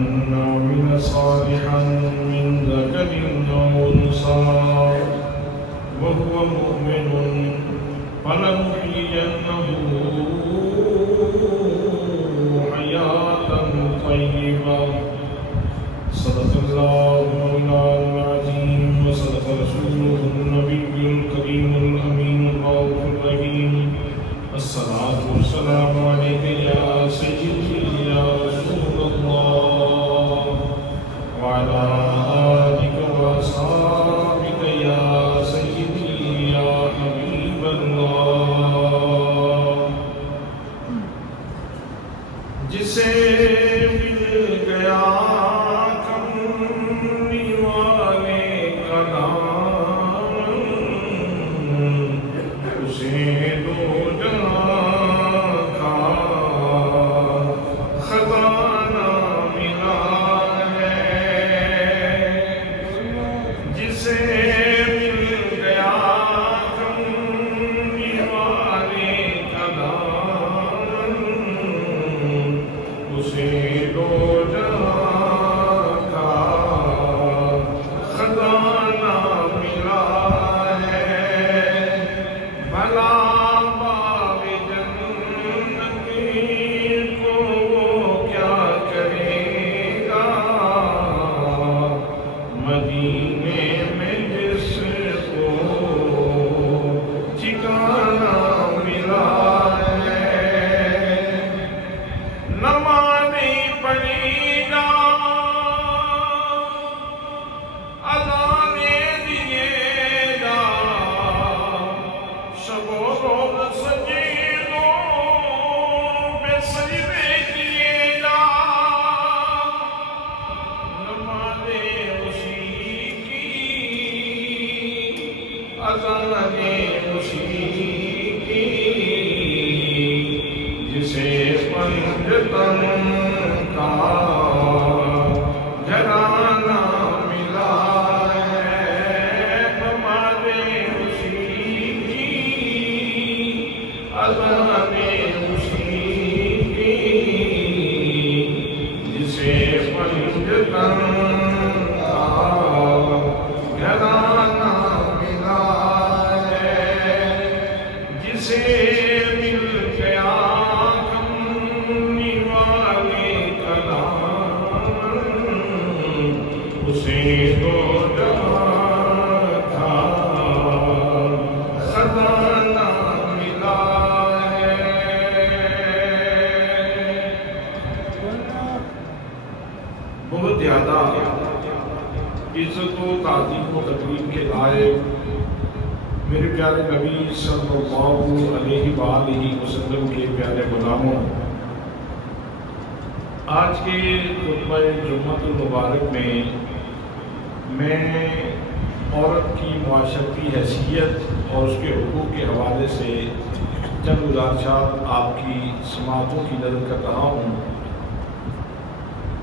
من عمل صالحا من ذكر أو أنثى وهو مؤمن فلنحيينه حياة طيبة. صدق الله مولانا العظيم وصدق رسوله النبي الكريم الأمين الرؤوف الرحيم. الصلاة والسلام عليك يا سيدي يا رسول الله وعلى آلك وأصحابك يا سيدي يا حبيب الله. جسے مل گیا کملی والے کا نام اسے دو جہاں کا خزانہ ملا ہے. جسے مل گیا کملی والے کا نام اسے دو جہاں کا خزانہ ملا ہے. بھلا باب جنت کو وہ کیا کرے گا مدینے میں جس کو ٹھکانہ ملا ہے. نمازیں پڑھے گا اذانیں دیے گا شب و روز سجدوں پہ سجدے کیے گا. نمازیں اسی کی اذانیں اسی کی جسے پنجتن کا گھرانہ ملا ہے. نمازیں اسی کی اذانیں اسی کی جسے پنجتن کا گھرانہ ملا ہے. جسے مل گیا کملی والے کا نام اسے دو جہاں کا خزانہ ملا ہے. بہت زیادہ عزت و تعظیم و تکریم کے لائق میرے پیارے نبی صلی اللہ علیہ وآلہ وسلم کے پیارے غلاموں، آج کے خطبہ جمعۃ المبارک میں عورت کی معاشرتی حیثیت اور اس کے حقوق کے حوالے سے چند گزارشات آپ کی سماعتوں کی نظر کر رہا ہوں.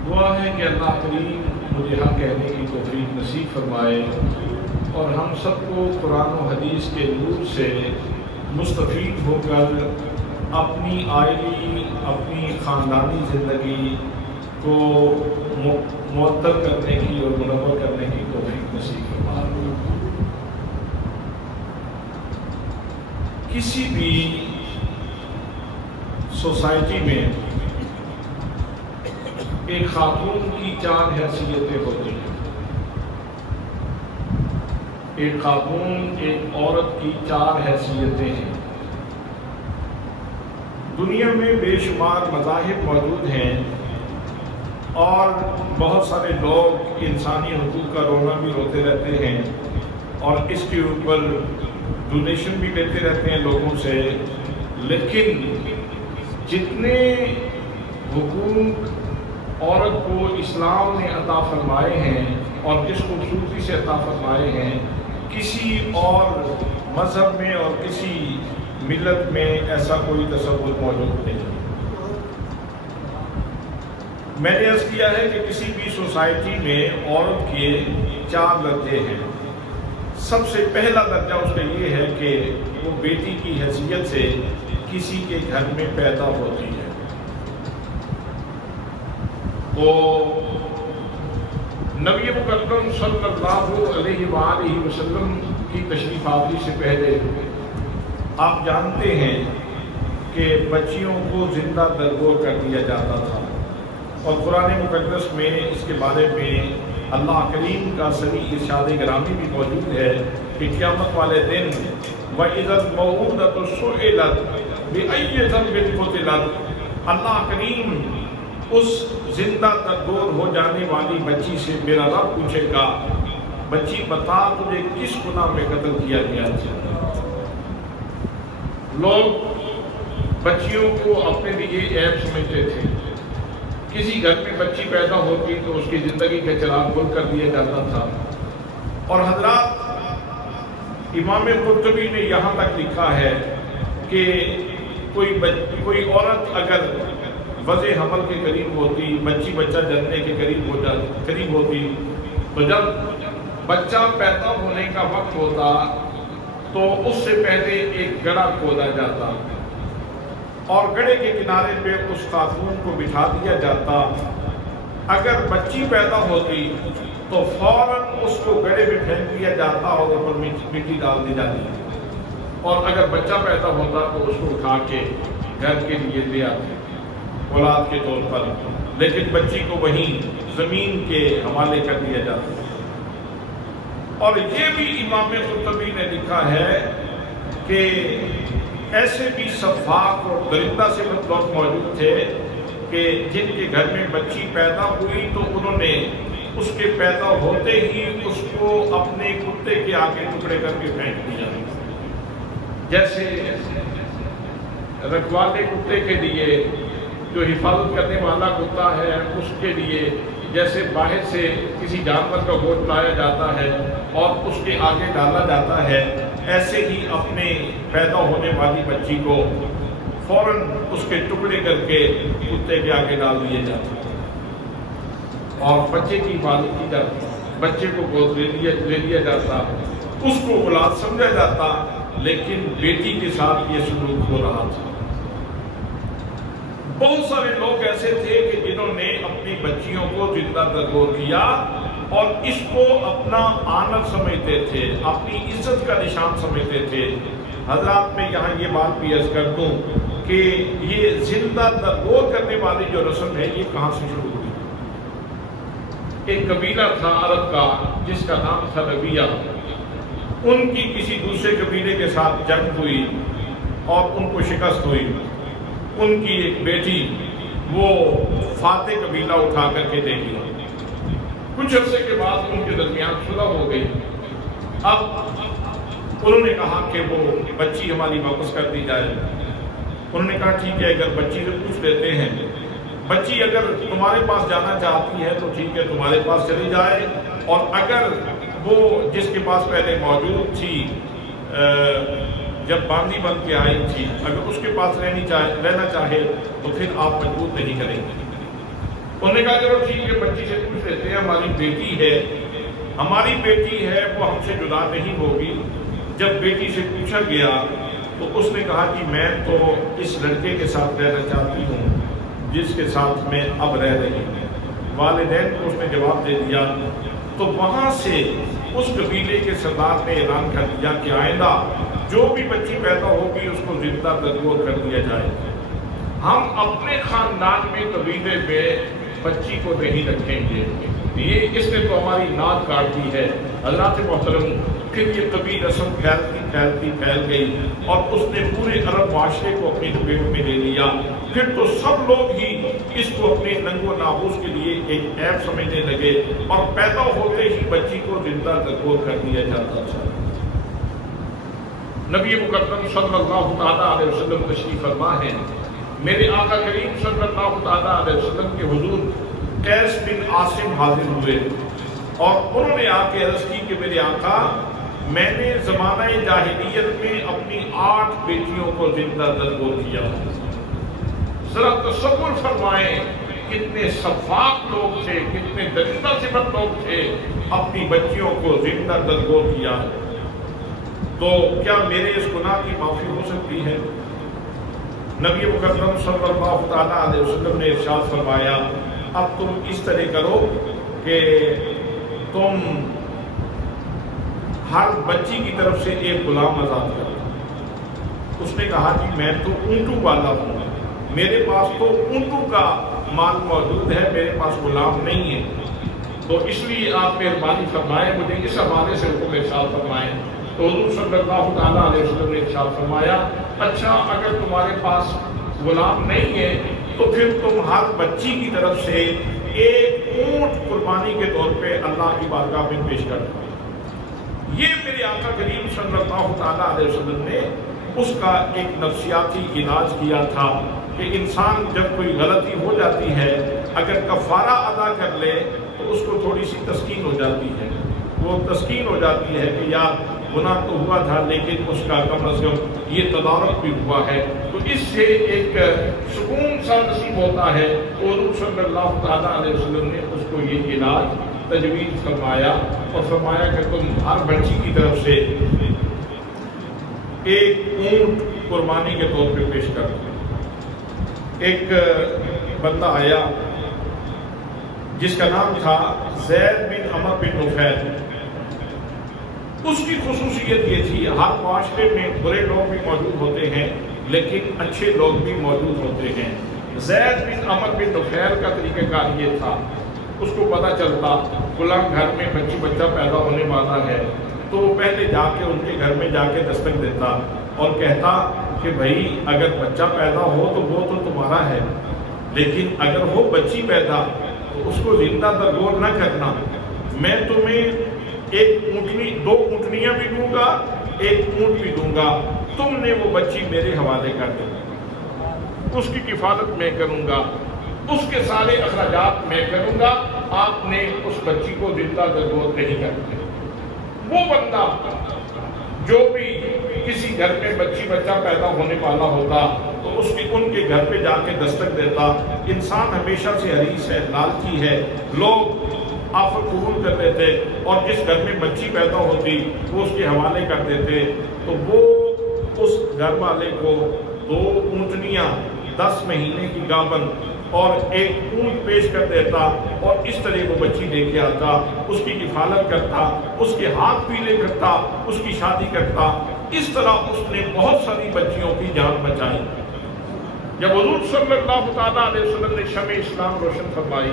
دعا ہے کہ اللہ کریم مجھے حق کہنے کی توفیق نصیب فرمائے اور ہم سب کو قرآن و حدیث کے نور سے مستفید ہو کر اپنی آئلی اپنی خاندانی زندگی کو معطر کرنے کی اور منور کرنے کی توفیق نصیب فرمائے. کسی بھی سوسائٹی میں ایک خاتون کی 4 حیثیتیں ہوتی ہیں. ایک خاتون ایک عورت کی 4 حیثیتیں ہیں. دنیا میں بے شمار مذاہب موجود ہیں اور بہت سارے لوگ انسانی حقوق کا رونا بھی روتے رہتے ہیں اور اس کے اوپر ڈونیشن بھی لیتے رہتے ہیں لوگوں سے. لیکن جتنے حقوق عورت کو اسلام نے عطا فرمائے ہیں اور اس خوبصورتی سے عطا فرمائے ہیں کسی اور مذہب میں اور کسی ملت میں ایسا کوئی تصور موجود نہیں. میں نے عرض کیا ہے کہ کسی بھی سوسائٹی میں عورت کے 4 درجے ہیں. سب سے پہلا درجہ اس کا یہ ہے کہ وہ بیٹی کی حیثیت سے کسی کے گھر میں پیدا ہوتی ہے. تو نبی مکرم صلی اللہ علیہ وآلہ وسلم کی تشریف آوری سے پہلے آپ جانتے ہیں کہ بچیوں کو زندہ درگور کر دیا جاتا تھا، اور قرآن مقدس میں اس کے بارے میں اللہ کریم کا صریح ارشاد گرامی بھی موجود ہے کہ قیامت والے دن وَإِذَا الْمَوْءُودَةُ سُئِلَتْ بِأَيِّ ذَنبٍ قُتِلَتْ، اللہ کریم اس زندہ درگور ہو جانے والی بچی سے میرا رب پوچھے گا، بچی بتا تجھے کس گناہ میں قتل کیا گیا تھا۔ لوگ بچیوں کو اپنے لیے عیب سمجھتے تھے، کسی گھر میں بچی پیدا ہوتی تو اس کی زندگی کا چراغ گل کر دیا جاتا تھا۔ اور حضرات امام قرطبی نے یہاں تک لکھا ہے کہ کوئی عورت اگر وضع حمل کے قریب ہوتی، بچہ جننے کے قریب ہوتی، تو جب بچہ پیدا ہونے کا وقت ہوتا تو اس سے پہلے ایک گڑھا کھودا جاتا اور گڑھے کے کنارے پہ اس خاتون کو بٹھا دیا جاتا۔ اگر بچی پیدا ہوتی تو فوراً اس کو گڑھے میں پھینک دیا جاتا اور اوپر مٹی ڈال دی جاتی، اور اگر بچہ پیدا ہوتا تو اس کو اٹھا کے گھر کے لیے لے آتے اولاد کے طور پر، لیکن بچی کو وہیں زمین کے حوالے کر دیا جاتا۔ اور یہ بھی امام قرطبی نے لکھا ہے کہ ایسے بھی سفاک اور درندہ سے لوگ موجود تھے کہ جن کے گھر میں بچی پیدا ہوئی تو انہوں نے اس کے پیدا ہوتے ہی اس کو اپنے کتے کے آگے ٹکڑے کر کے پھینک دیا، جیسے رکھوالے کتے کے لیے جو حفاظت کرنے والا کتا ہے اس کے لیے جیسے باہر سے کسی جانور کا گوشت لایا جاتا ہے اور اس کے آگے ڈالا جاتا ہے، ایسے ہی اپنے پیدا ہونے والی بچی کو فوراً اس کے ٹکڑے کر کے کتے کے آگے ڈال دیے جاتے اور بچے کی حفاظت کی جاتی، بچے کو گود لے لیا جاتا، اس کو اولاد سمجھا جاتا، لیکن بیٹی کے ساتھ یہ سلوک ہو رہا تھا۔ بہت سارے لوگ ایسے تھے کہ جنہوں نے اپنی بچیوں کو زندہ درگور کیا اور اس کو اپنا آنت سمجھتے تھے، اپنی عزت کا نشان سمجھتے تھے۔ حضرات میں یہاں یہ بات بھی عرض کر دوں کہ یہ زندہ درگور کرنے والی جو رسم ہے یہ کہاں سے شروع ہوئی؟ ایک قبیلہ تھا عرب کا جس کا نام تھا ربیہ، ان کی کسی دوسرے قبیلے کے ساتھ جنگ ہوئی اور ان کو شکست ہوئی۔ ان کی ایک بیٹی وہ فاتح قبیلہ اٹھا کر کے دے گئی، کچھ عرصے کے بعد ان کے درمیان صلح ہو گئی۔ اب انہوں نے کہا کہ وہ بچی ہماری واپس کر دی جائے۔ انہوں نے کہا ٹھیک ہے، اگر بچی سے پوچھ لیتے ہیں، بچی اگر تمہارے پاس جانا چاہتی ہے تو ٹھیک ہے تمہارے پاس چلی جائے، اور اگر وہ جس کے پاس پہلے موجود تھی جب باندھی بن کے آئی تھی اگر اس کے پاس رہنا چاہے تو پھر آپ مجبور نہیں کریں گے۔ انہوں نے کہا چلو ٹھیک ہے، بچی سے پوچھ لیتے ہیں، ہماری بیٹی ہے وہ ہم سے جدا نہیں ہوگی۔ جب بیٹی سے پوچھا گیا تو اس نے کہا کہ میں تو اس لڑکے کے ساتھ رہنا چاہتی ہوں جس کے ساتھ میں اب رہ رہی ہوں۔ والدین کو اس نے جواب دے دیا، تو وہاں سے اس قبیلے کے سردار نے اعلان کر دیا کہ آئندہ جو بھی بچی پیدا ہوگی اس کو زندہ درگور کر دیا جائے۔ ہم اپنے خاندان میں قبیلے میں بچی کو نہیں رکھیں گے، یہ اس نے تو ہماری ناک کاٹ دی ہے۔ حضرات محترم، پھر یہ کبھی رسم پھیل گئی اور اس نے پورے عرب معاشرے کو اپنی لپیٹ میں لے لیا۔ پھر تو سب لوگ ہی اس کو اپنے ننگ و ناموس کے لیے ایک عیب سمجھنے لگے اور پیدا ہوتے ہی بچی کو زندہ درگور کر دیا جاتا تھا۔ نبی مکرم صلی اللہ تعالیٰ علیہ وسلم تشریف فرما ہے، میرے آقا کریم صلی اللہ تعالیٰ علیہ وسلم کے حضور قیس بن عاصم حاضر ہوئے اور انہوں نے آ کے عرض کی کہ میرے آقا، میں نے زمانہ جاہلیت میں اپنی 8 بیٹیوں کو زندہ درگور کیا۔ ذرا تصور فرمائیں کتنے سفاک لوگ تھے، کتنے درندہ صفت لوگ تھے، اپنی بچیوں کو زندہ درگور کیا۔ تو کیا میرے اس گناہ کی معافی ہو سکتی ہے؟ نبی مکرم صلی اللہ تعالیٰ علیہ وسلم نے ارشاد فرمایا، اب تم اس طرح کرو کہ تم ہر بچی کی طرف سے ایک غلام آزاد کرو۔ اس نے کہا کہ میں تو اونٹوں والا ہوں، میرے پاس تو اونٹوں کا مال موجود ہے، میرے پاس غلام نہیں ہے، تو اس لیے آپ مہربانی فرمائیں، مجھے اس حوالے سے حکم ارشاد فرمائیں۔ تو حضور صلی اللہ تعالیٰ علیہ وسلم نے ارشاد فرمایا، اچھا اگر تمہارے پاس غلام نہیں ہے تو پھر تم ہر بچی کی طرف سے ایک اونٹ قربانی کے طور پہ اللہ کی بارگاہ میں پیش کر دو۔ یہ میرے آقا کریم صلی اللہ تعالیٰ علیہ وسلم نے اس کا ایک نفسیاتی علاج کیا تھا کہ انسان جب کوئی غلطی ہو جاتی ہے اگر کفارہ ادا کر لے تو اس کو تھوڑی سی تسکین ہو جاتی ہے، وہ تسکین ہو جاتی ہے کہ یار گناہ تو ہوا تھا لیکن اس کا کم از کم یہ تدارک بھی ہوا ہے، تو اس سے ایک سکون سا نصیب ہوتا ہے۔ حضور صلی اللہ تعالیٰ علیہ وسلم نے اس کو یہ علاج تجویز فرمایا اور فرمایا کہ تم ہر بچی کی طرف سے ایک اونٹ قربانی کے طور پہ پیش کر دو۔ ایک بندہ آیا جس کا نام تھا زید بن عمر بن نفیل۔ اس کی خصوصیت یہ تھی، ہر معاشرے میں برے لوگ بھی موجود ہوتے ہیں لیکن اچھے لوگ بھی موجود ہوتے ہیں۔ زید بن عمر بن نفیل کا طریقہ کار یہ تھا، اس کو پتہ چلتا فلاں گھر میں بچہ پیدا ہونے والا ہے تو وہ پہلے جا کے ان کے گھر میں جا کے دستک دیتا اور کہتا کہ بھائی اگر بچہ پیدا ہو تو وہ تو تمہارا ہے، لیکن اگر ہو بچی پیدا تو اس کو زندہ درگور نہ کرنا، میں تمہیں ایک اونٹنی، 2 اونٹنیاں بھی دوں گا، ایک اونٹ بھی دوں گا، تم نے وہ بچی میرے حوالے کر دینا، اس کی کفالت میں کروں گا، اس کے سارے اخراجات میں کروں گا، آپ نے اس بچی کو زندہ درگور نہیں کرتے۔ وہ بندہ جو بھی کسی گھر میں بچہ پیدا ہونے والا ہوتا تو ان کے گھر پہ جا کے دستک دیتا۔ انسان ہمیشہ سے حریص ہے، لالچی ہے، لوگ آفت قبول کر دیتے اور جس گھر میں بچی پیدا ہوتی وہ اس کے حوالے کر دیتے، تو وہ اس گھر والے کو 2 اونٹنیاں 10 مہینے کی گابن اور ایک اونٹ پیش کر دیتا اور اس طرح وہ بچی لے کے آتا، اس کی کفالت کرتا، اس کے ہاتھ پیلے کرتا، اس کی شادی کرتا۔ اس طرح اس نے بہت ساری بچیوں کی جان بچائی۔ جب حضور صلی اللہ تعالیٰ علیہ وسلم نے شمع اسلام روشن فرمائی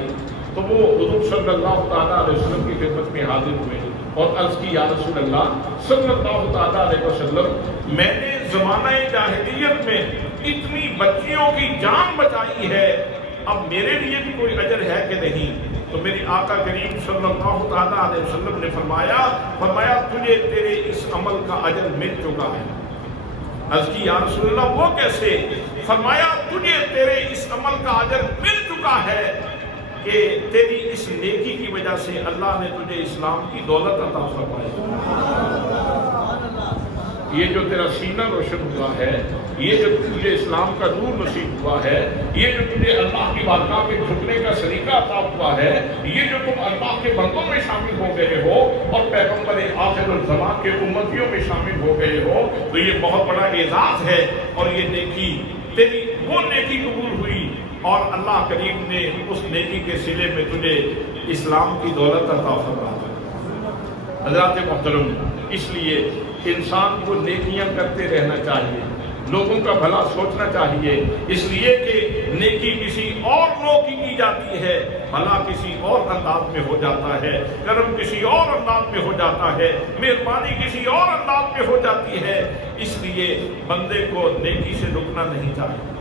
تو وہ حضور صلی اللہ تعالیٰ علیہ وسلم کی خدمت میں حاضر ہوئے اور عرض کی، یا رسول اللہ صلی اللہ تعالیٰ علیہ وسلم، میں نے زمانہ جاہلیت میں اتنی بچیوں کی جان بچائی ہے، اب میرے لیے بھی کوئی اجر ہے کہ نہیں؟ تو میری آقا کریم صلی اللہ تعالیٰ علیہ وسلم نے فرمایا تجھے تیرے اس عمل کا اجر مل چکا ہے۔ عرض کی، یا رسول اللہ وہ کیسے؟ فرمایا تجھے تیرے اس عمل کا اجر مل چکا ہے کہ تیری اس نیکی کی وجہ سے اللہ نے تجھے اسلام کی دولت عطا فرمائی۔ یہ جو تیرا سینہ روشن ہوا ہے، یہ جو تجھے اسلام کا نور نصیب ہوا ہے، یہ جو تجھے اللہ کی بارگاہ میں جھکنے کا سلیقہ عطا ہوا ہے، یہ جو تم اللہ کے بندوں میں شامل ہو گئے ہو اور پیغمبر آخر الزمان کے امتیوں میں شامل ہو گئے ہو، تو یہ بہت بڑا اعزاز ہے اور یہ نیکی تیری وہ نیکی قبول ہوئی اور اللہ کریم نے اس نیکی کے صلے میں تجھے اسلام کی دولت عطا فرمائی۔ حضرات محترم، اس لیے انسان کو نیکیاں کرتے رہنا چاہیے، لوگوں کا بھلا سوچنا چاہیے، اس لیے کہ نیکی کسی اور لوگ کی جاتی ہے، بھلا کسی اور انداز میں ہو جاتا ہے، کرم کسی اور انداز میں ہو جاتا ہے، مہربانی کسی اور انداز میں ہو جاتی ہے۔ اس لیے بندے کو نیکی سے رکنا نہیں چاہیے،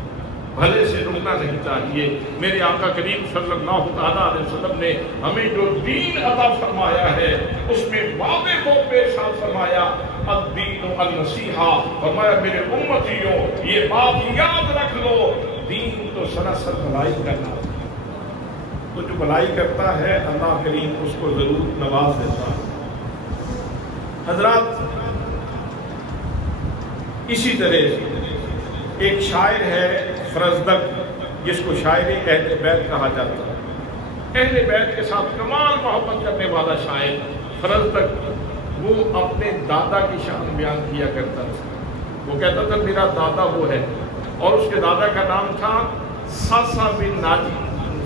بھلے سے رکنا نہیں چاہیے۔ میرے آقا کریم صلی اللہ تعالیٰ علیہ وسلم نے ہمیں جو دین عطا فرمایا ہے اس میں واضح طور پہ ارشاد فرمایا، الدین النصیحہ، فرمایا میرے امتیوں یہ بات یاد رکھ لو، دین تو سراسر بھلائی کرنا، تو جو بھلائی کرتا ہے اللہ کریم اس کو ضرور نواز دیتا ہے۔ حضرات، اسی طرح ایک شاعر ہے فرزدق، جس کو شاعر اہل بیت کہا جاتا ہے، اہل بیت کے ساتھ کمال محبت کرنے والا شاعر فرزدق، وہ اپنے دادا کی شان بیان کیا کرتا تھا۔ وہ کہتا تھا میرا دادا وہ ہے، اور اس کے دادا کا نام تھا ساسا بن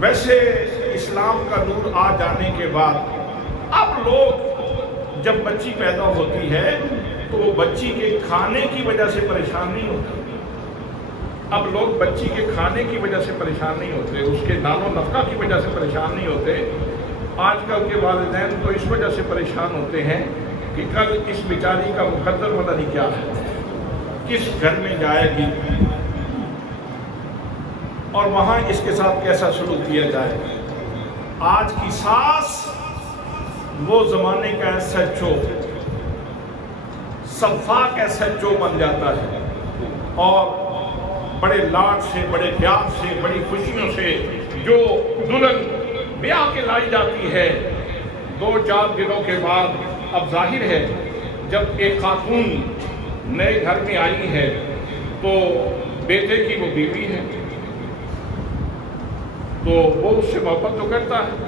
ویسے اسلام کا نور آ جانے کے بعد اب لوگ جب بچی پیدا ہوتی ہے تو وہ بچی کے کھانے کی وجہ سے پریشان نہیں ہوتے. اب لوگ بچی کے کھانے کی وجہ سے پریشان نہیں ہوتے، اس کے نان و نفقہ کی وجہ سے پریشان نہیں ہوتے. آج کل کے والدین تو اس وجہ سے پریشان ہوتے ہیں کہ کل اس بیچاری کا مقدر پتہ نہیں کیا ہے، کس گھر میں جائے گی اور وہاں اس کے ساتھ کیسا سلوک کیا جائے گا. آج کی ساس وہ زمانے کا ایس ایچ او، سفاک ایس ایچ او بن جاتا ہے اور بڑے لاڈ سے، بڑے پیار سے، بڑی خوشیوں سے جو دلہن بیاہ کے لائی جاتی ہے، 2-4 دنوں کے بعد اب ظاہر ہے جب ایک خاتون نئے گھر میں آئی ہے تو بیٹے کی وہ بیوی ہے تو وہ اس سے محبت تو کرتا ہے.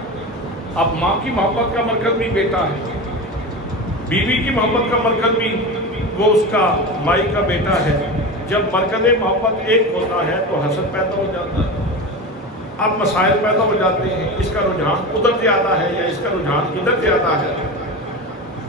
اب ماں کی محبت کا مرکز بھی بیٹا ہے، بیوی کی محبت کا مرکز بھی وہ اس کا مائی کا بیٹا ہے. جب مرکز محبت ایک ہوتا ہے تو حسد پیدا ہو جاتا ہے. اب مسائل پیدا ہو جاتے ہیں، اس کا رجحان ادھر جاتا ہے یا اس کا رجحان ادھر جاتا ہے.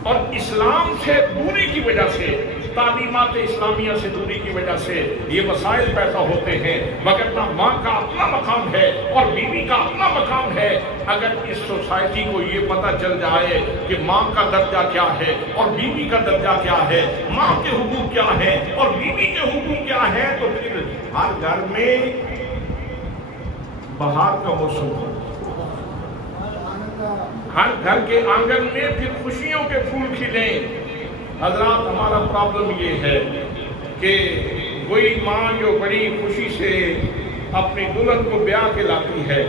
اور اسلام سے دوری کی وجہ سے، تعلیمات اسلامیہ سے دوری کی وجہ سے یہ مسائل پیدا ہوتے ہیں. وگرنہ ماں کا اپنا مقام ہے اور بیوی کا اپنا مقام ہے. اگر اس سوسائٹی کو یہ پتہ چل جائے کہ ماں کا درجہ کیا ہے اور بیوی کا درجہ کیا ہے، ماں کے حقوق کیا ہیں اور بیوی کے حقوق کیا ہیں، تو پھر ہر گھر میں بہار کا موسم ہو، ہر گھر کے آنگن میں پھر خوشیوں کے پھول کھلیں. حضرات ہمارا پرابلم یہ ہے کہ وہی ماں جو بڑی خوشی سے اپنی دلہن کو بیاہ کے لاتی ہے،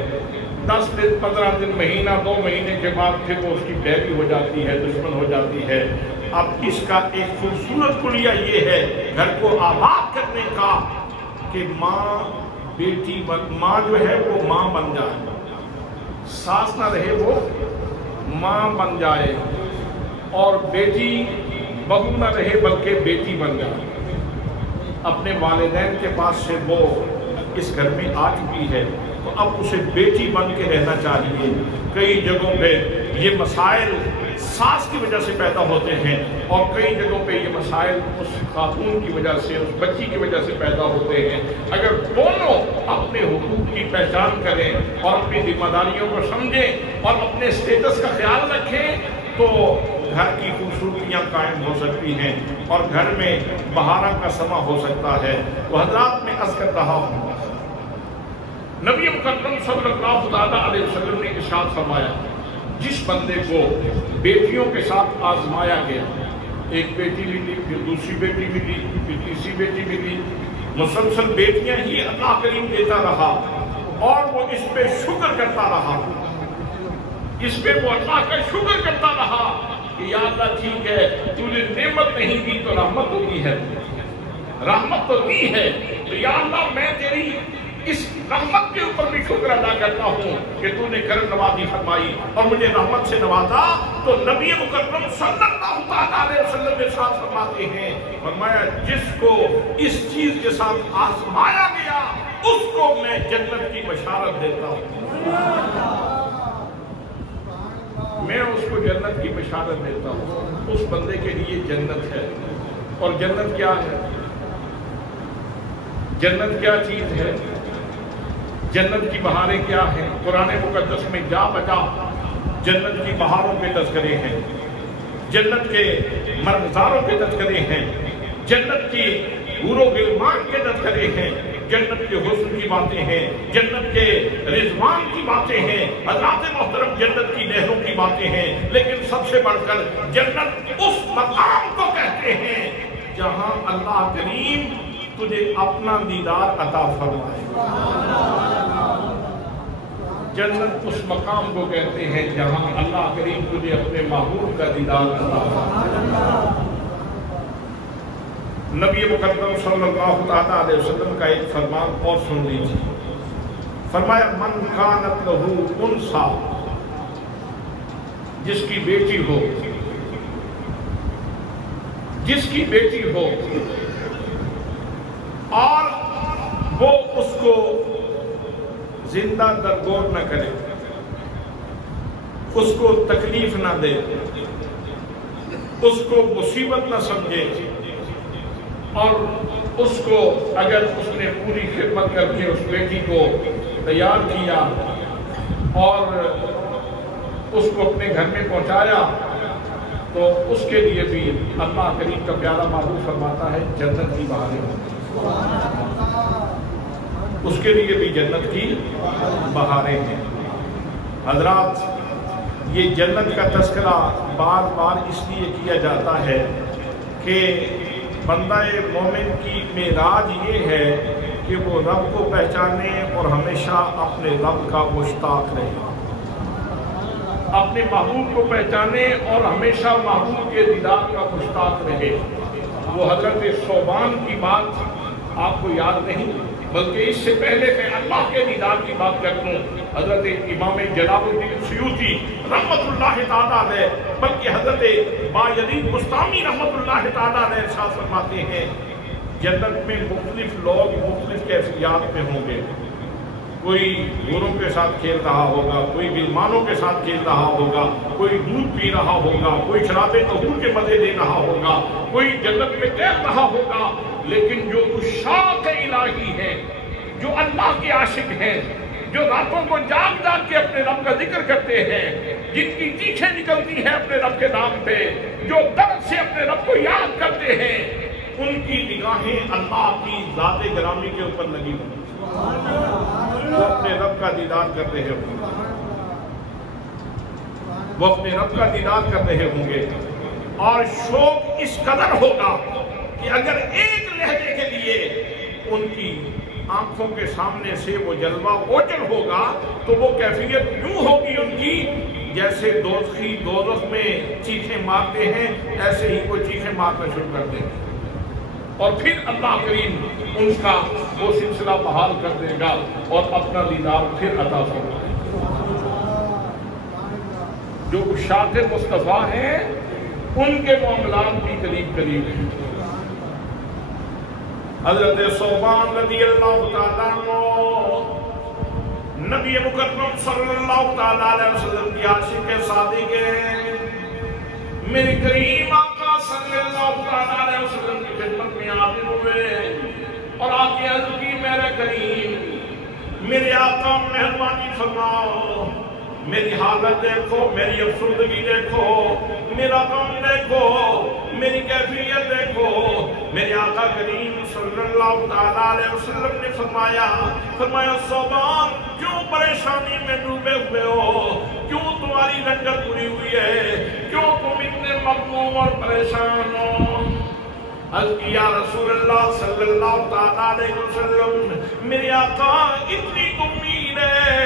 10 دن 15 دن مہینہ 2 مہینے کے بعد پھر وہ اس کی بیوی ہو جاتی ہے، دشمن ہو جاتی ہے. اب اس کا ایک خوبصورت کلیہ یہ ہے گھر کو آباد کرنے کا کہ ماں جو ہے وہ ماں بن جائے، ساس نہ رہے وہ ماں بن جائے، اور بیٹی بہو نہ رہے بلکہ بیٹی بن جائے. اپنے والدین کے پاس سے وہ اس گھر میں آ چکی ہے تو اب اسے بیٹی بن کے رہنا چاہیے. کئی جگہوں پہ یہ مسائل ساس کی وجہ سے پیدا ہوتے ہیں اور کئی جگہوں پہ یہ مسائل اس خاتون کی وجہ سے، اس بچی کی وجہ سے پیدا ہوتے ہیں. اگر دونوں اپنے حقوق کی پہچان کریں اور اپنی ذمہ داریوں کو سمجھیں اور اپنے اسٹیٹس کا خیال رکھیں تو گھر کی خوبصورتیاں قائم ہو سکتی ہیں اور گھر میں بہاروں کا سما ہو سکتا ہے. تو حضرات میں عرض کر رہا ہوں، نبی مکرم صلی اللہ علیہ وسلم نے ارشاد فرمایا، جس بندے کو بیٹیوں کے ساتھ آزمایا گیا، ایک بیٹی ملی، پھر دوسری بیٹی ملی، پھر تیسری بیٹی ملی، مسلسل بیٹیاں ہی اللہ کریم دیتا رہا اور وہ اس پہ شکر کرتا رہا، اس پہ وہ اللہ کا شکر کرتا رہا کہ یا اللہ ٹھیک ہے تو نے نعمت نہیں دی تو رحمت تو دی ہے، رحمت تو دی ہے، تو یا اللہ میں تیری اس رحمت کے اوپر بھی شکر ادا کرتا ہوں کہ تو نے کرم نوازی فرمائی اور مجھے رحمت سے نوازا. تو نبی مکرم صلی اللہ علیہ وسلم کے ساتھ فرماتے ہیں، فرمایا جس کو اس چیز کے ساتھ آزمایا گیا اس کو میں جنت کی بشارت دیتا ہوں، میں اس کو جنت کی بشارت دیتا ہوں. اس بندے کے لیے جنت ہے. اور جنت کیا ہے؟ جنت کیا چیز ہے؟ جنت کی بہاریں کیا ہیں؟ قرآن مقدس میں جا بجا جنت کی بہاروں کے تذکرے ہیں، جنت کے مرغزاروں کے تذکرے ہیں، جنت کی حور و غلمان کے تذکرے ہیں، جنت کے حسن کی باتیں ہیں، جنت کے رضوان کی باتیں ہیں، حضرات محترم جنت کی نہروں کی باتیں ہیں. لیکن سب سے بڑھ کر جنت اس مقام کو کہتے ہیں جہاں اللہ کریم تجھے اپنا دیدار عطا فرمائے. جنت اس مقام کو کہتے ہیں جہاں اللہ کریم تجھے اپنے محبوب کا دیدار عطا فرمائے. نبی مکرم صلی اللہ علیہ وسلم کا ایک فرمان اور سن لیجیے. فرمایا من کانت لہو انثی، جس کی بیٹی ہو، جس کی بیٹی ہو اور وہ اس کو زندہ درگور نہ کرے، اس کو تکلیف نہ دے، اس کو مصیبت نہ سمجھے، اور اس کو اگر اس نے پوری خدمت کر کے اس بیٹی کو تیار کیا اور اس کو اپنے گھر میں پہنچایا تو اس کے لیے بھی اللہ کریم کا پیارا محبوب فرماتا ہے جنت کی بہاریں ہیں، اس کے لیے بھی جنت کی بہاریں ہیں۔ حضرات، یہ جنت کا تذکرہ بار بار اس لیے کیا جاتا ہے کہ بندہ مومن کی معراج یہ ہے کہ وہ رب کو پہچانے اور ہمیشہ اپنے رب کا مشتاق رہے، اپنے محبوب کو پہچانے اور ہمیشہ محبوب کے دیدار کا مشتاق رہے۔ وہ حضرت صوبان کی بات آپ کو یاد نہیں، بلکہ اس سے پہلے میں اللہ کے دیدار کی بات کرتا ہوں۔ حضرت امام جلال الدین سیوطی رحمت اللہ تعالیٰ علیہ، بلکہ حضرت بایزید بستامی رحمت اللہ تعالیٰ علیہ ارشاد فرماتے ہیں جنت میں مختلف لوگ مختلف کیفیات میں ہوں گے، کوئی گوروں کے ساتھ کھیل رہا ہوگا، کوئی غلمانوں کے ساتھ کھیل رہا ہوگا، کوئی دودھ پی رہا ہوگا، کوئی شراب طہور کے مزے لے رہا ہوگا، کوئی جنت میں تیر رہا ہوگا، لیکن جو عشاق الہی ہیں، جو اللہ کے عاشق ہیں، جو راتوں کو جاگ جاگ کے اپنے رب کا ذکر کرتے ہیں، جن کی چیخیں نکلتی ہیں اپنے رب کے نام پہ، جو درد سے اپنے رب کو یاد کرتے ہیں، ان کی نگاہیں اللہ کی ذات گرامی کے اوپر لگی ہوں گی، وہ اپنے رب کا دیدار کر رہے ہوں گے، وہ اپنے رب کا دیدار کر رہے ہوں گے، اور شوق اس قدر ہوگا کہ اگر ایک لہجے کے لیے ان کی آنکھوں کے سامنے سے وہ جلوہ اوجل ہوگا تو وہ کیفیت یوں ہوگی ان کی جیسے دوزخی دوزخ میں چیخیں مارتے ہیں، ایسے ہی وہ چیخیں مارنا شروع کر دیں گے، اور پھر اللہ کریم ان کا وہ سلسلہ بحال کر دے گا اور اپنا دیدار پھر عطا فرمائے گا۔ جو عشاق مصطفیٰ ہیں ان کے معاملات بھی قریب قریب ہیں۔ حضرت صوبان رضی اللہ تعالیٰ عنہ نبی مکرم صلی اللہ تعالیٰ علیہ وسلم کی عاشق صادق ہیں، میرے کریم آقا صلی اللہ تعالیٰ علیہ وسلم کی خدمت میں حاضر ہوئے اور آقا عرض کی میرے کریم، میرے آقا مہربانی فرماؤ، میری حالت دیکھو، میری افسردگی دیکھو، میرا غم دیکھو، میری کیفیت دیکھو۔ میرے آقا کریم صلی اللہ تعالیٰ علیہ وسلم نے فرمایا صوبان کیوں پریشانی میں ڈوبے ہوئے ہو، کیوں تمہاری رنجت پوری ہوئی ہے، کیوں تم اتنے مغموم اور پریشان ہو؟ عرض کی یا رسول اللہ صلی اللہ تعالیٰ علیہ وسلم، میرے آقا اتنی امید ہے،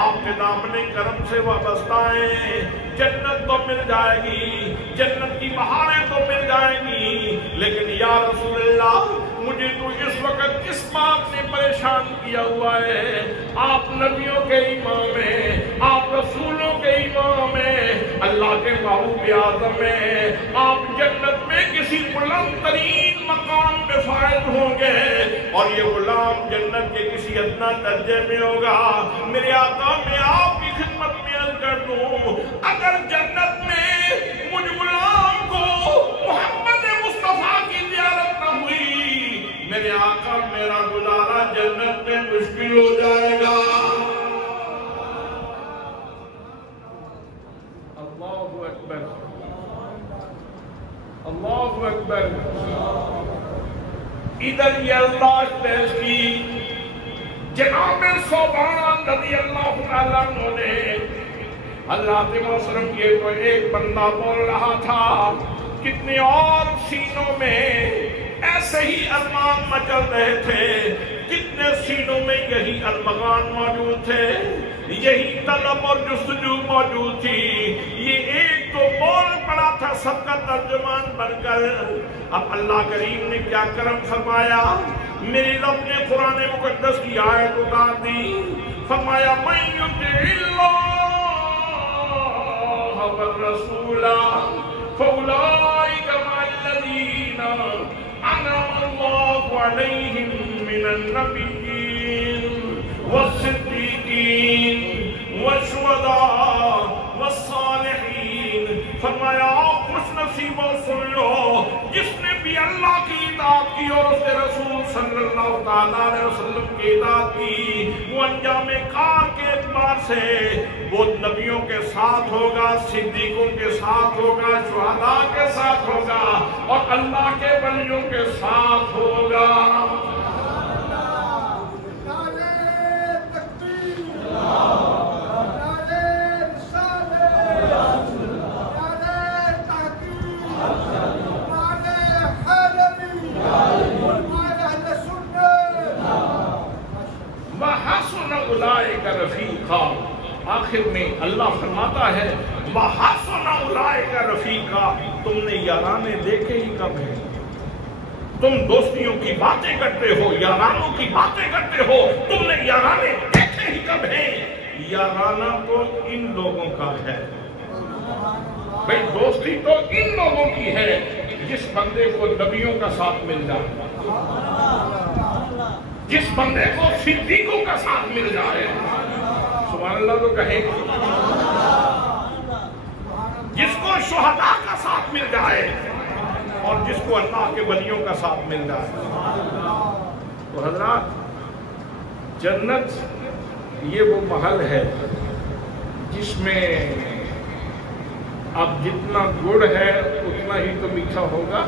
آپ کے دامن کرم سے وابستہ ہیں، جنت تو مل جائے گی، جنت کی بہاریں تو مل جائیں گی، لیکن یا رسول اللہ مجھے تو اس وقت اس بات نے پریشان کیا ہوا ہے، آپ نبیوں کے امام ہیں، آپ رسولوں کے امام ہیں، اللہ کے محبوب اعظم ہیں، آپ جنت میں کسی بلند ترین مقام پہ فائز ہوں گے اور یہ غلام جنت کے کسی ادنا درجے میں ہوگا۔ میرے آقا میں آپ کی خدمت میں عرض کر دوں، اگر جنت میں مجھ غلام کو محمد مصطفیٰ کی زیارت نہ ہوئی، میرے آقا میرا گزارا جنت میں مشکل ہو جائے گا۔ اللہ اکبر، اللہ اکبر۔ ادھر یہ اللہ پیش کی جناب صوبان رضی اللہ تعالیٰ عنہ نے حضرات محترم یہ تو ایک بندہ بول رہا تھا، کتنے اور سینوں میں ایسے ہی ارمان مچل رہے تھے، کتنے سینوں میں یہی ارمان موجود تھے، یہی طلب اور جستجو موجود تھی۔ یہ ایک تو بول پڑا تھا سب کا ترجمان بن کر۔ اب اللہ کریم نے کیا کرم فرمایا، میری رب نے قرآن مقدس کی آیت اتار دی، فرمایا مَن یُطِعِ اللَّهَ وَالرَّسُولَ فَأُولَٰئِكَ مَعَ الَّذِينَ أَنْعَمَ اللَّهُ عَلَيْهِم مِّنَ النَّبِيِّينَ وَالصِّدِّيقِينَ والنبیین والشہداء والصالحین، فرمایا خوش نصیب و سن لو جس نے بھی اللہ کی اطاعت کی اور اس کے رسول صلی اللہ تعالیٰ علیہ وسلم کی اطاعت کی، وہ انجام کار کے اعتبار سے وہ نبیوں کے ساتھ ہوگا، صدیقوں کے ساتھ ہوگا، شہداء کے ساتھ ہوگا اور اللہ کے ولیوں کے ساتھ ہوگا۔ وَحَسُنَ أُولَئِكَ رَفِيقًا، آخر میں اللہ فرماتا ہے وَحَسُنَ أُولَئِكَ رَفِيقًا، تم نے یارانے دیکھے ہی کب ہیں؟ تم دوستیوں کی باتیں کرتے ہو، یارانوں کی باتیں کرتے ہو، تم نے یارانے دیکھے ہی کب ہیں؟ یارانہ تو ان لوگوں کا ہے بھئی، دوستی تو ان لوگوں کی ہے جس بندے کو نبیوں کا ساتھ مل جائے، جس بندے کو صدیقوں کا ساتھ مل جائے، سبحان اللہ تو کہیں، جس کو شہداء کا ساتھ مل جائے اور جس کو اللہ کے ولیوں کا ساتھ مل جائے۔ تو حضرات، جنت یہ وہ محل ہے جس میں اب جتنا گڑ ہے اتنا ہی تو میٹھا ہوگا،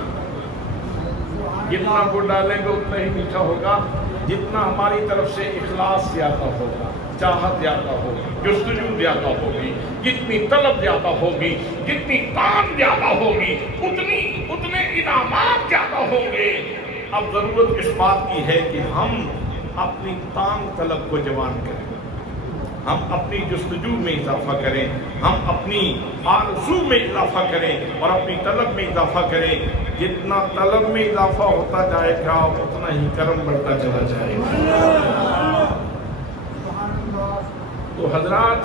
جتنا گڑ ڈالیں گے اتنا ہی میٹھا ہوگا، جتنا ہماری طرف سے اخلاص زیادہ ہوگا، چاہت زیادہ ہوگی، جستجو زیادہ ہوگی، جتنی طلب زیادہ ہوگی، جتنی تان زیادہ ہوگی، اتنے انعامات زیادہ ہوں گے۔ اب ضرورت اس بات کی ہے کہ ہم اپنی تان طلب کو جوان کریں، ہم اپنی جستجو میں اضافہ کریں، ہم اپنی آرزو میں اضافہ کریں اور اپنی طلب میں اضافہ کریں۔ جتنا طلب میں اضافہ ہوتا جائے گا اتنا ہی کرم بڑھتا چلا جائے گا۔ تو حضرات،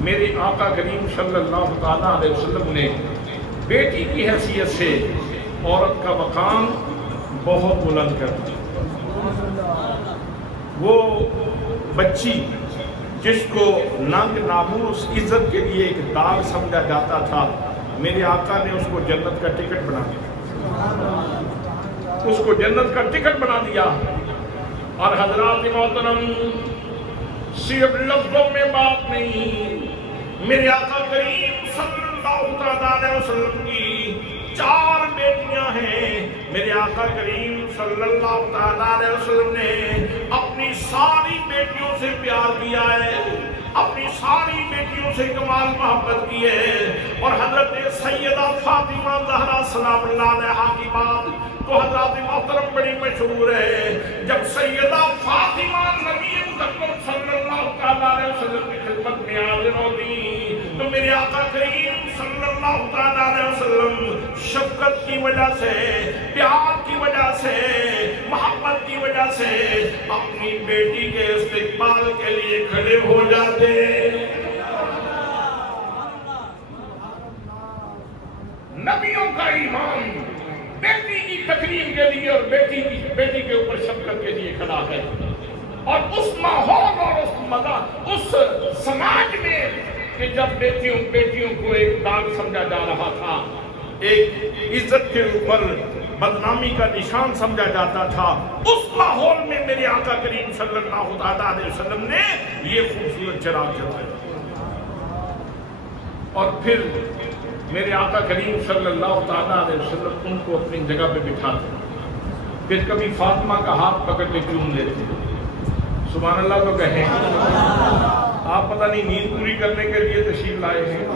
میرے آقا کریم صلی اللہ تعالیٰ علیہ وسلم نے بیٹی کی حیثیت سے عورت کا مقام بہت بلند کر دیا۔ وہ بچی جس کو ننگ ناموس عزت کے لیے ایک داغ سمجھا جاتا تھا، میرے آقا نے اس کو جنت کا ٹکٹ بنا دیا، اس کو جنت کا ٹکٹ بنا دیا۔ اور حضرات محترم، صرف لفظوں میں بات نہیں، میرے آقا کریم صلی اللہ علیہ وسلم کی 4 بیٹیاں ہیں۔ میرے آقا کریم صلی اللہ علیہ وسلم نے اپنی ساری بیٹیوں سے پیار کیا ہے، اپنی ساری بیٹیوں سے کمال محبت کی ہے۔ اور حضرت سیدہ فاطمہ زہرا سلام اللہ علیہا کی بات تو حضرات محترم بڑی مشہور ہے۔ جب سیدہ فاطمہ نبی مکرم صلی اللہ علیہ وسلم کی خدمت میں حاضر ہوتی تو میرے آقا کریم صلی اللہ علیہ وسلم شفقت کی وجہ سے، پیار کی وجہ سے، محبت کی وجہ سے اپنی بیٹی کے استقبال کے لیے کھڑے ہو جاتے۔ نبیوں کا ایمان بیٹی کی تکریم کے لیے اور بیٹی کے اوپر شفقت کے لیے کھڑا ہے۔ اور اس ماحول اور اس سماج میں کہ جب بیٹیوں کو ایک داغ سمجھا جا رہا تھا، ایک عزت کے اوپر بدنامی کا نشان سمجھا جاتا تھا، اس ماحول میں میرے آقا کریم صلی اللہ علیہ وسلم نے یہ خوبصورت چراغ جلایا۔ اور پھر میرے آقا کریم صلی اللہ علیہ وسلم ان کو اپنی جگہ پہ بٹھاتے، پھر کبھی فاطمہ کا ہاتھ پکڑ کے چوم لیتے۔ سبحان اللہ تو کہیں، آپ پتہ نہیں نیند پوری کرنے کے لیے تشریف لائے ہیں۔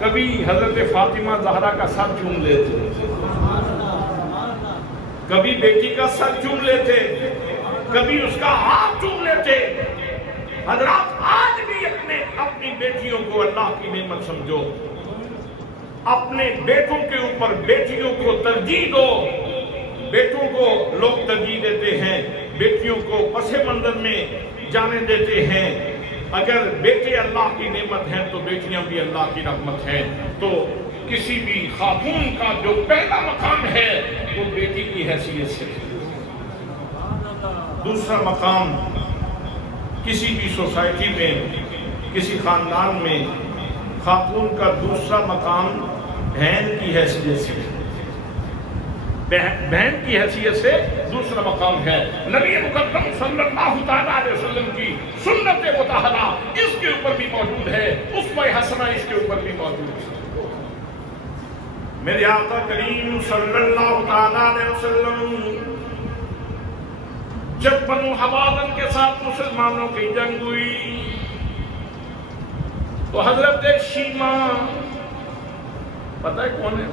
کبھی حضرت فاطمہ زہرا کا سر چوم لیتے، کبھی بیٹی کا سر چوم لیتے، کبھی اس کا ہاتھ چوم لیتے۔ حضرات، آج بھی اپنی بیٹیوں کو اللہ کی نعمت سمجھو، اپنے بیٹوں کے اوپر بیٹیوں کو ترجیح دو۔ بیٹوں کو لوگ ترجیح دیتے ہیں، بیٹیوں کو پس منظر میں جانے دیتے ہیں۔ اگر بیٹے اللہ کی نعمت ہیں تو بیٹیاں بھی اللہ کی رحمت ہیں۔ تو کسی بھی خاتون کا جو پہلا مقام ہے وہ بیٹی کی حیثیت سے، دوسرا مقام کسی بھی سوسائٹی میں، کسی خاندان میں خاتون کا دوسرا مقام بہن کی حیثیت سے، بہن کی حیثیت سے دوسرا مقام ہے۔ نبی مقدم صلی اللہ تعالیٰ علیہ وسلم کی سنت مطہرہ اس کے اوپر بھی موجود ہے، اسوہ حسنہ اس کے اوپر بھی موجود ہے۔ میرے آقا کریم صلی اللہ تعالیٰ علیہ وسلم جب بنو حوازن کے ساتھ مسلمانوں کی جنگ ہوئی تو حضرت شیما، پتہ ہے کون ہے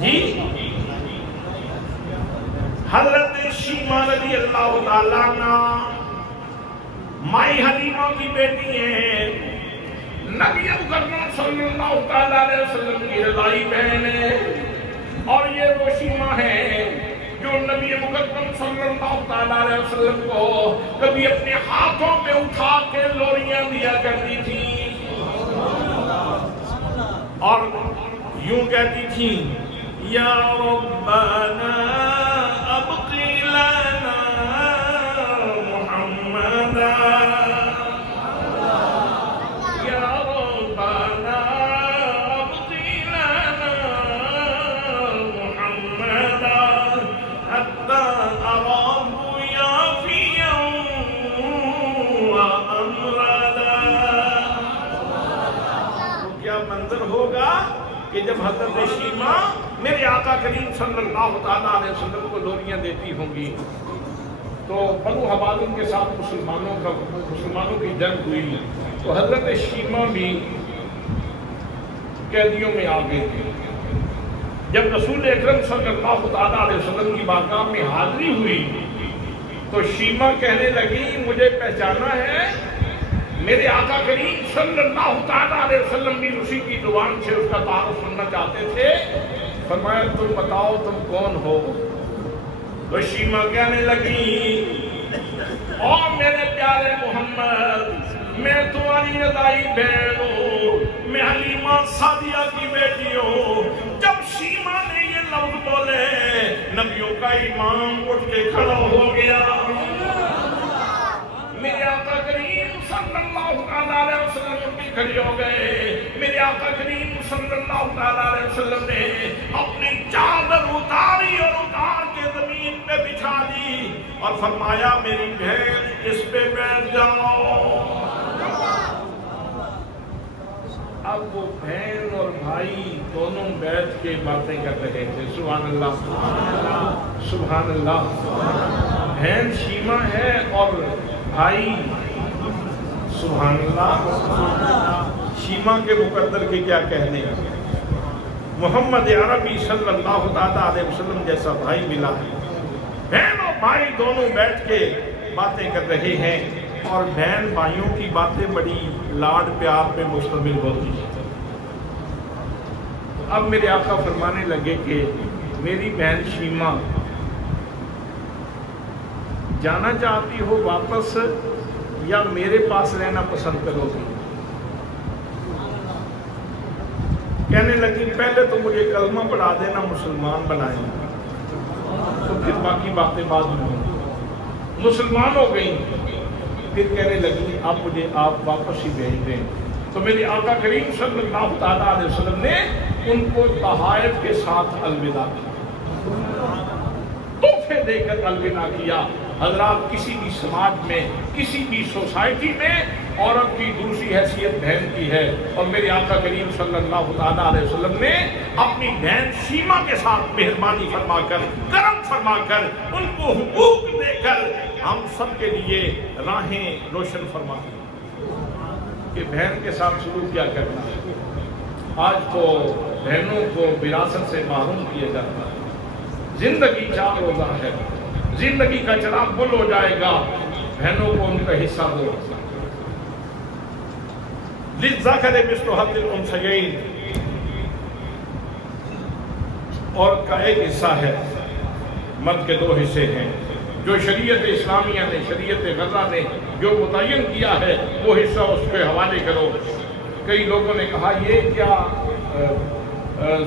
جی؟ حضرت شیما رضی اللہ تعالیٰ عنہ مائی حلیمہ کی بیٹی ہیں، نبی مکرم صلی اللہ تعالیٰ علیہ وسلم کی رضائی بہن ہے، اور یہ وہ شیما ہے جو نبی مکرم صلی اللہ تعالیٰ علیہ وسلم کو کبھی اپنے ہاتھوں پہ اٹھا کے لوریاں دیا کرتی تھی اور یوں کہتی تھی، یا ربنا ابقی لنا محمدا، یا ربنا ابقی لنا محمدا حتی اراه یافیا وامردا۔ تو کیا منظر ہوگا کہ جب حضرت شیما میرے آقا کریم صلی اللہ تعالیٰ علیہ وسلم کو لوریاں دیتی ہوں گی۔ تو بنو حوازن کے ساتھ مسلمانوں کی جنگ ہوئی تو حضرت شیما بھی قیدیوں میں آ گئے تھے۔ جب رسول اکرم صلی اللہ تعالیٰ علیہ وسلم کی بارگاہ میں حاضری ہوئی تو شیما کہنے لگی، مجھے پہچانا ہے؟ میرے آقا کریم صلی اللہ تعالیٰ علیہ وسلم بھی اسی کی زبان سے اس کا تعارف سننا چاہتے تھے۔ فرمایا، تم بتاؤ تم کون ہو؟ تو شیما کہنے لگی، او میرے پیارے محمد، میں تمہاری رضائی بہن ہوں، میں حلیمہ سعدیہ کی بیٹی ہوں۔ جب شیما نے یہ لفظ بولے نبیوں کا امام اٹھ کے کھڑا ہو گیا۔ میرے آقا کریم صلی اللہ علیہ وسلم بھی کھڑے ہو گئے۔ میرے آقا کریم صلی اللہ علیہ وسلم نے اپنی چادر اتاری اور اتار کے زمین پہ بچھا دی اور فرمایا، میری بہن اس پہ بیٹھ جاؤ۔ اب وہ بہن اور بھائی دونوں بیٹھ کے باتیں کر رہے تھے۔ سبحان اللہ، سبحان اللہ۔ بہن شیما ہے اور بھائی، سبحان اللہ، شیما کے مقدر کے کیا کہنے ہیں۔ محمد عربی صلی اللہ تعالیٰ علیہ وسلم جیسا بھائی ملا ہے۔ بہن اور بھائی دونوں بیٹھ کے باتیں کر رہے ہیں اور بہن بھائیوں کی باتیں بڑی لاڈ پیار پہ مشتمل ہوتی ہیں۔ اب میرے آقا فرمانے لگے کہ میری بہن شیما، جانا چاہتی ہو واپس یا میرے پاس رہنا پسند کرو گی؟ کہنے لگی، پہلے تو مجھے کلمہ پڑھا دینا، مسلمان بنائیں تو پھر باقی باتیں بعد میں ہوں۔ مسلمان ہو گئی، پھر کہنے لگی اب مجھے آپ واپس ہی بھیج دیں۔ تو میرے آقا کریم صلی اللہ تعالیٰ علیہ وسلم نے ان کو تحائف کے ساتھ الوداع کیا، تحفے دے کر الوداع کیا۔ حضرات، کسی بھی سماج میں، کسی بھی سوسائٹی میں عورت کی دوسری حیثیت بہن کی ہے، اور میرے آقا کریم صلی اللہ تعالیٰ علیہ وسلم نے اپنی بہن شیما کے ساتھ مہربانی فرما کر، کرم فرما کر، ان کو حقوق دے کر ہم سب کے لیے راہیں روشن فرما کہ بہن کے ساتھ سلوک کیا کرنا ہے۔ آج تو بہنوں کو وراثت سے محروم کیا جاتا ہے۔ زندگی 4 روزہ ہے، زندگی کا چراغ گل ہو جائے گا، بہنوں کو ان کا حصہ دو۔ للذکر مثل حظ الانثیین، عورت کا ایک حصہ ہے، مرد کے 2 حصے ہیں۔ جو شریعت اسلامیہ نے، شریعت غزہ نے جو متعین کیا ہے وہ حصہ اس پہ حوالے کرو۔ کئی لوگوں نے کہا یہ کیا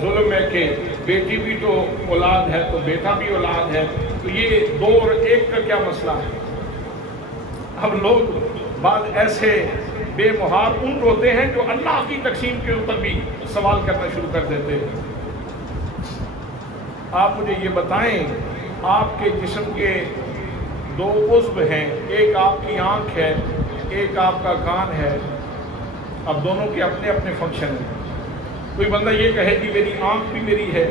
ظلم ہے کہ بیٹی بھی تو اولاد ہے تو بیٹا بھی اولاد ہے۔ تو یہ 2 اور 1 کا کیا مسئلہ ہے؟ اب لوگ بعض ایسے بے مہار اونٹ ہوتے ہیں جو اللہ کی تقسیم کے اوپر بھی سوال کرنا شروع کر دیتے ہیں۔ آپ مجھے یہ بتائیں، آپ کے جسم کے 2 عضو ہیں، ایک آپ کی آنکھ ہے، ایک آپ کا کان ہے، اب دونوں کے اپنے اپنے فنکشن ہیں۔ کوئی بندہ یہ کہے کہ میری آنکھ بھی میری ہے،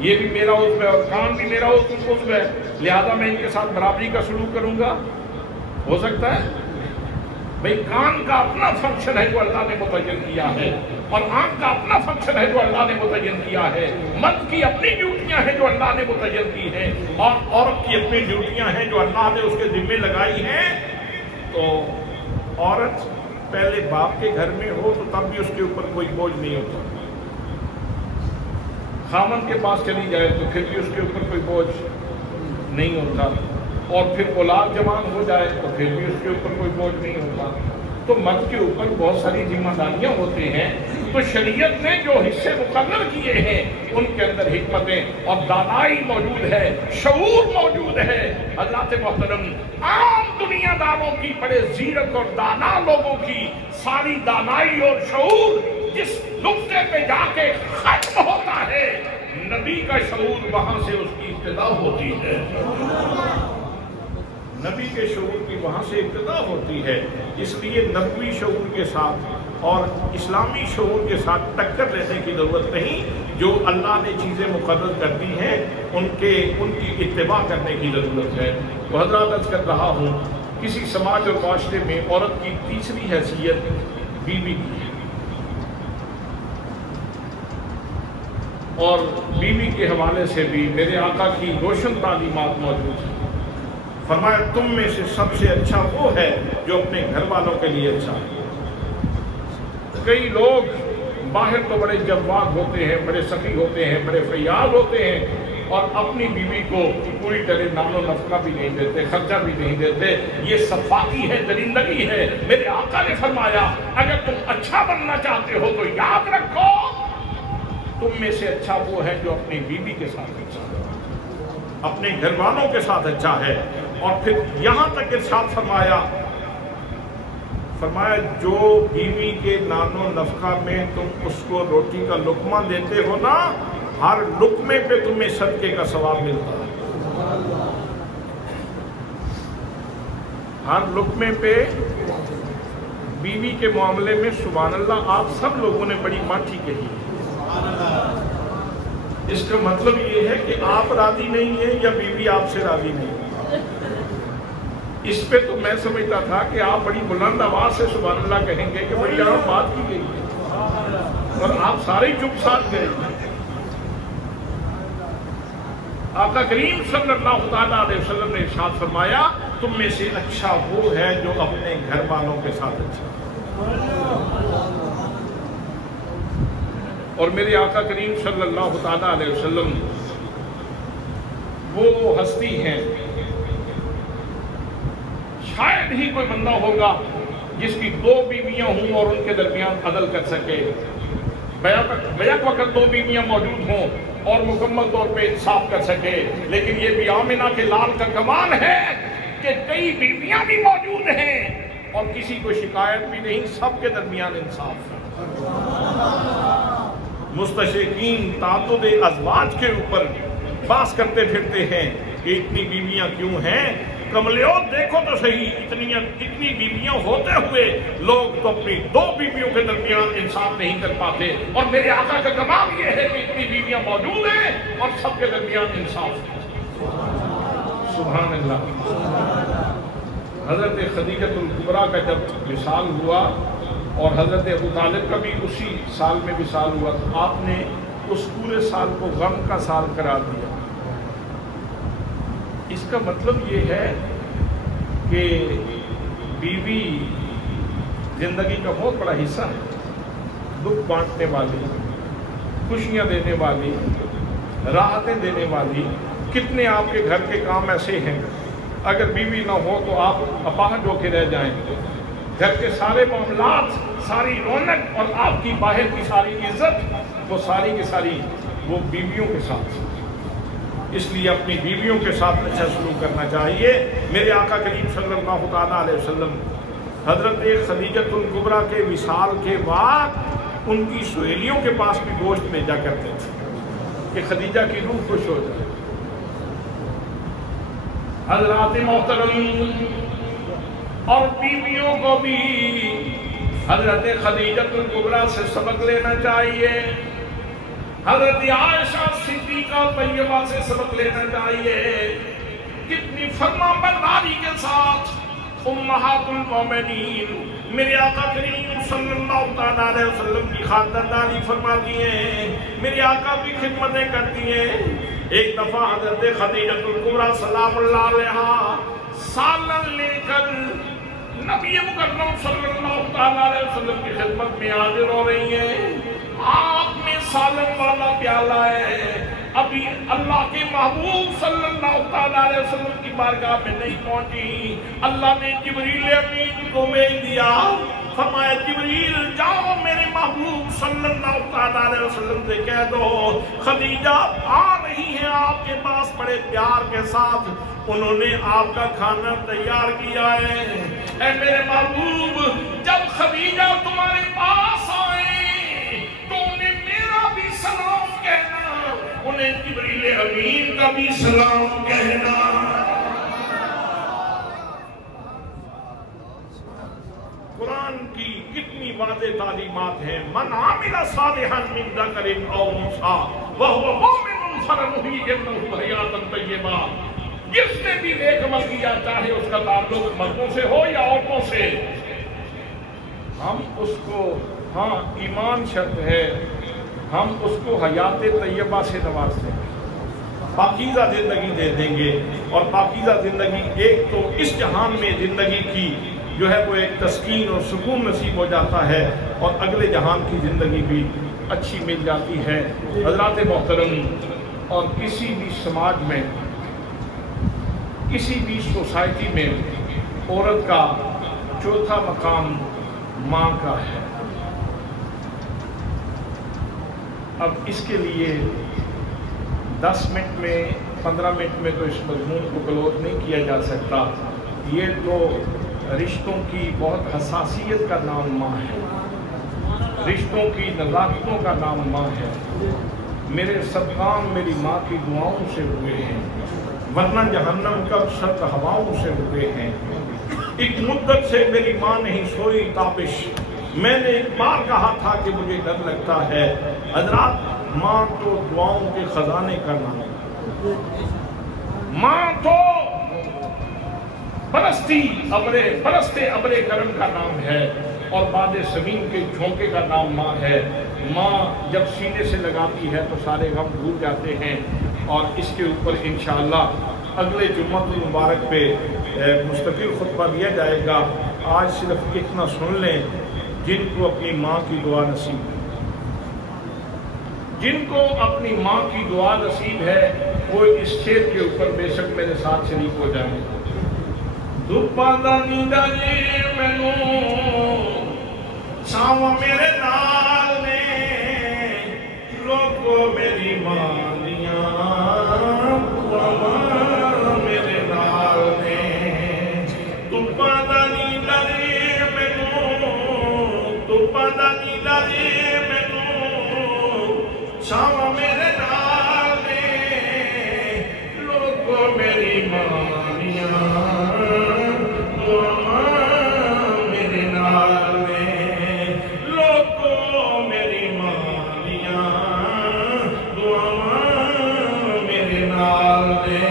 یہ بھی میرا عضو ہے اور کان بھی میرا عضو ہے، لہذا میں ان کے ساتھ برابری کا سلوک کروں گا؟ ہو سکتا ہے؟ بھئی کان کا اپنا فنکشن ہے جو اللہ نے متعین کیا ہے، اور آنکھ کا اپنا فنکشن ہے جو اللہ نے متعین کیا ہے، مرد کی اپنی ڈیوٹیاں ہیں جو اللہ نے متعین کی ہیں، اور عورت کی اپنی ڈیوٹیاں ہیں جو اللہ نے اس کے ذمے لگائی ہیں۔ تو عورت پہلے باپ کے گھر میں ہو تو تب بھی اس کے اوپر کوئی بوجھ نہیں ہوتا، خامن کے پاس چلی جائے تو پھر بھی اس کے اوپر کوئی بوجھ نہیں ہوتا، اور پھر اولاد جوان ہو جائے تو پھر بھی اس کے اوپر کوئی بوجھ نہیں ہوتا۔ تو مرد کے اوپر بہت ساری ذمہ داریاں ہوتے ہیں، تو شریعت نے جو حصے مقرر کیے ہیں ان کے اندر حکمتیں اور دانائی موجود ہے، شعور موجود ہے۔ حضرات محترم، عام دنیا داروں کی، بڑے زیرک اور دانا لوگوں کی ساری دانائی اور شعور جس نقطے پہ جا کے ختم ہوتا ہے، نبی کا شعور وہاں سے اس کی ابتدا ہوتی ہے، نبی کے شعور کی وہاں سے ابتدا ہوتی ہے۔ اس لیے نبوی شعور کے ساتھ اور اسلامی شعور کے ساتھ ٹکر لینے کی ضرورت نہیں۔ جو اللہ نے چیزیں مقرر کر دی ہیں ان کی اتباع کرنے کی ضرورت ہے۔ تو حضرات عرض کر رہا ہوں، کسی سماج اور معاشرے میں عورت کی تیسری حیثیت بیوی کی ہے، اور بیوی کے حوالے سے بھی میرے آقا کی روشن تعلیمات موجود ہیں۔ فرمایا تم میں سے سب سے اچھا وہ ہے جو اپنے گھر والوں کے لیے اچھا ہے۔ کئی لوگ باہر تو بڑے جواب ہوتے ہیں، بڑے سخی ہوتے ہیں، بڑے فیاض ہوتے ہیں، اور اپنی بیوی کو پوری طرح نان و نفقہ بھی نہیں دیتے، خرچہ بھی نہیں دیتے۔ یہ صفاقی ہے، درندگی ہے۔ میرے آقا نے فرمایا اگر تم اچھا بننا چاہتے ہو تو یاد رکھو تم میں سے اچھا وہ ہے جو اپنی بیوی کے ساتھ اچھا ہے، اپنے گھر والوں کے ساتھ اچھا ہے۔ اور پھر یہاں تک ارشاد فرمایا جو بیوی کے نان و نفقہ میں تم اس کو روٹی کا لقمہ دیتے ہو نا، ہر لقمے پہ تمہیں صدقے کا ثواب ملتا ہے، ہر لقمے پہ۔ بیوی کے معاملے میں سبحان اللہ آپ سب لوگوں نے بڑی ماٹھی کہی ہے۔ اس کا مطلب یہ ہے کہ آپ راضی نہیں ہیں یا بیوی آپ سے راضی نہیں۔ اس پہ تو میں سمجھتا تھا کہ آپ بڑی بلند آواز سے سبحان اللہ کہیں گے کہ بڑی یہاں بات کی گئی ہے، اور آپ سارے چپ ساتھ گئے۔ آقا کریم صلی اللہ تعالیٰ علیہ وسلم نے ارشاد فرمایا تم میں سے اچھا وہ ہے جو اپنے گھر والوں کے ساتھ اچھا ہے۔ اور میرے آقا کریم صلی اللہ تعالیٰ علیہ وسلم وہ ہستی ہیں، شاید ہی کوئی بندہ ہوگا جس کی 2 بیویاں ہوں اور ان کے درمیان عدل کر سکے، بیک وقت 2 بیویاں موجود ہوں اور مکمل طور پہ انصاف کر سکے۔ لیکن یہ بھی آمنہ کے لال کا کمال ہے کہ کئی بیویاں بھی موجود ہیں اور کسی کو شکایت بھی نہیں، سب کے درمیان انصاف ہے۔ مستشرقین تعدد ازواج کے اوپر بحث کرتے پھرتے ہیں کہ اتنی بیویاں کیوں ہیں؟ کملیوں دیکھو تو صحیح، اتنی بیویاں ہوتے ہوئے لوگ تو اپنی 2 بیویوں کے درمیان انصاف نہیں کر پاتے، اور میرے آقا کا کمال یہ ہے کہ اتنی بیویاں موجود ہیں اور سب کے درمیان انصاف ہے۔ سبحان اللہ۔ حضرت خدیجہ الکبریٰ کا جب وصال ہوا اور حضرت ابو طالب کا بھی اسی سال میں وصال ہوا، تو آپ نے اس پورے سال کو غم کا سال قرار دیا۔ اس کا مطلب یہ ہے کہ بیوی زندگی کا بہت بڑا حصہ ہے، دکھ بانٹنے والی، خوشیاں دینے والی، راحتیں دینے والی۔ کتنے آپ کے گھر کے کام ایسے ہیں اگر بیوی نہ ہو تو آپ اپاہج ہو کے رہ جائیں گے، گھر کے سارے معاملات، ساری رونق اور آپ کی باہر کی ساری عزت وہ ساری کی ساری وہ بیویوں کے ساتھ۔ اس لیے اپنی بیویوں کے ساتھ اچھا سلوک کرنا چاہیے۔ میرے آقا کریم صلی اللہ تعالیٰ علیہ وسلم حضرت خدیجۃ الکبریٰ کے وصال کے بعد ان کی سہیلیوں کے پاس بھی گوشت بھیجا کرتے تھے کہ خدیجہ کی روح خوش ہو جائے۔ حضرات محترم اور بیویوں کو بھی حضرت خدیجۃ الکبریٰ سے سبق لینا چاہیے، حضرت عائشہ صدیقہ طیبہ سے سبق لینا چاہیے۔ کتنی فرما برداری کے ساتھ امہات المومنین میرے آقا کریم صلی اللہ علیہ وسلم کی خاطرداری فرماتی ہیں، میرے آقا بھی خدمتیں کرتی ہیں۔ ایک دفعہ حضرت خدیجۃ الکبریٰ سلام اللہ علیہا سالن لے کر نبی مکرم صلی اللہ علیہ وسلم کی خدمت میں حاضر ہو رہی ہیں۔ آپ میں سالن والا پیالہ ہے، ابھی اللہ کے محبوب صلی اللہ علیہ وسلم کی بارگاہ میں نہیں پہنچی۔ اللہ نے جبریل امین کو بھیج دیا، فرمایا جبریل جاؤ میرے محبوب صلی اللہ علیہ وسلم سے کہہ دو خدیجہ آ رہی ہیں آپ کے پاس بڑے پیار کے ساتھ، انہوں نے آپ کا کھانا تیار کیا ہے۔ اے میرے محبوب جب خدیجہ تمہارے پاس آئے تو انہیں میرا بھی سلام کہنا، انہیں جبریل امین کا بھی سلام کہنا۔ قرآن کی کتنی واضح تعلیمات ہیں۔ من عامل صالحا من ذکر او انثی وهو مؤمن فلنحیینہ حیاۃ طیبہ، جس نے بھی نیک عمل کیا چاہے اس کا تعلق مردوں سے ہو یا عورتوں سے، ہم اس کو ہاں ایمان شرط ہے، ہم اس کو حیات طیبہ سے نوازتے ہیں، پاکیزہ زندگی دے دیں گے۔ اور پاکیزہ زندگی ایک تو اس جہان میں زندگی کی جو ہے وہ ایک تسکین اور سکون نصیب ہو جاتا ہے، اور اگلے جہان کی زندگی بھی اچھی مل جاتی ہے۔ حضرات محترم، اور کسی بھی سماج میں، کسی بھی سوسائٹی میں عورت کا چوتھا مقام ماں کا ہے۔ اب اس کے لیے 10 منٹ میں 15 منٹ میں تو اس مضمون کو کلوز نہیں کیا جا سکتا۔ یہ تو رشتوں کی بہت حساسیت کا نام ماں ہے، رشتوں کی نزاکتوں کا نام ماں ہے۔ میرے سب کام میری ماں کی دعاؤں سے ہوئے ہیں، ورنہ جہنم کب سرد ہواؤں سے ہوئے ہیں۔ ایک مدت سے میری ماں نہیں سوئی تابش، میں نے ایک بار کہا تھا کہ مجھے ڈر لگتا ہے۔ حضرات ماں تو دعاؤں کے خزانے کا نام ہے، ماں تو برستے ابرے کرم کا نام ہے، اور باد زمین کے جھونکے کا نام ماں ہے۔ ماں جب سینے سے لگاتی ہے تو سارے غم بھول جاتے ہیں، اور اس کے اوپر انشاءاللہ اگلے جمعہ المبارک پہ مستقل خطبہ دیا جائے گا۔ آج صرف اتنا سن لیں، جن کو اپنی ماں کی دعا نصیب ہے، جن کو اپنی ماں کی دعا نصیب ہے، وہ اس شعر کے اوپر بے شک میرے ساتھ شریک ہو جائیں۔ دھپا دا نیندہ جی مینوں چھاواں میرے نال نے، لوگو میری ماں دیاں دعاواں میرے نال نے۔ دھپا دا نیندہ جی مینوں، دھپا دا نیندہ جی مینوں چھاواں میرے نال نے، لوگو میری ماں دیاں میرے نال میں، لوگوں میری ماں دیاں دعاواں میرے نال میں۔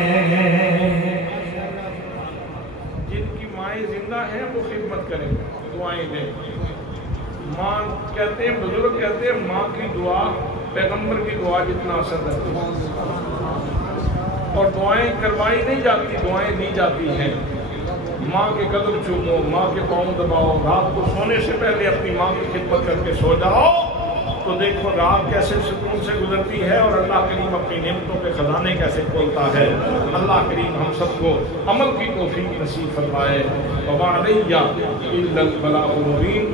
جن کی مائیں زندہ ہیں وہ خدمت کریں، دعائیں دیں۔ ماں کہتے ہیں، بزرگ کہتے ہیں، ماں کی دعا پیغمبر کی دعا جتنا اثر رکھتی ہے، اور دعائیں کروائی نہیں جاتی، دعائیں دی جاتی ہیں۔ ماں کے قدم چومو، ماں کے پاؤں دباؤ، رات کو سونے سے پہلے اپنی ماں کی خدمت کر کے سو جاؤ تو دیکھو رات کیسے سکون سے گزرتی ہے، اور اللہ کریم اپنی نعمتوں کے خزانے کیسے کھولتا ہے۔ اللہ کریم ہم سب کو عمل کی توفیق نصیب فرمائے۔ وَمَا عَلَيَّ إِلَّا الْبَلَاغُ الْمُبِينُ۔